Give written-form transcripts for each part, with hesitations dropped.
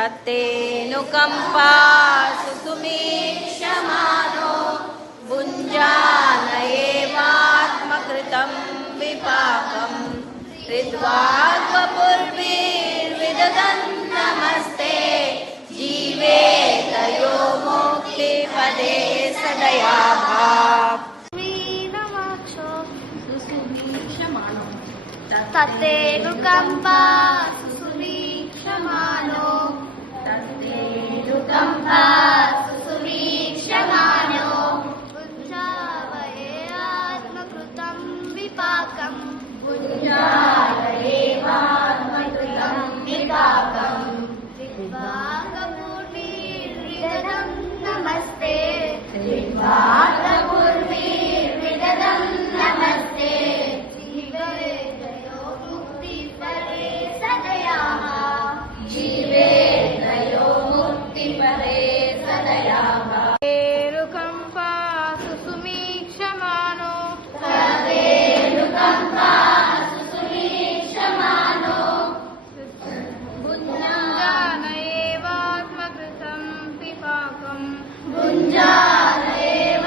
तत्तेऽनुकम्पा सुसुमीक्षमानो भुञ्जानयेवात्मकृतं विपाकम् हृद्वाग्वपुर्भिर्विदधन् नमस्ते जीवेतयो मुक्तिपदे सदयाभाक् तत्तेऽनुकम्पा सुसुमीक्षमानो भुञ्जानयेवात्मकृतं विपाकम् हृद्वाग्वपुर्भिर्विदधन् नमस्ते जीवेतयो मुक्तिपदे सदयाभाक् तत्तेऽनुकम्पा सुसुमीक्षमानो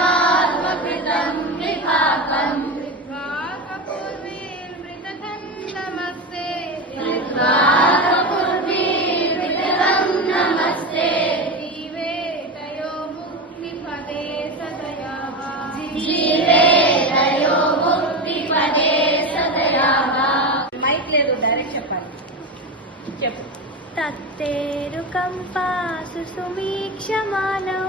भुञ्जानयेवात्मकृतं विपाकम् हृद्वाग्वपुर्भिर्विदधन् नमस्ते जीवेतयो मुक्तिपदे सदयाभाक् మైక్ లేదు డైరెక్ట్ చెప్పాలి చెప్పు तत्तेऽनुकम्पा सुसुमीक्षमानो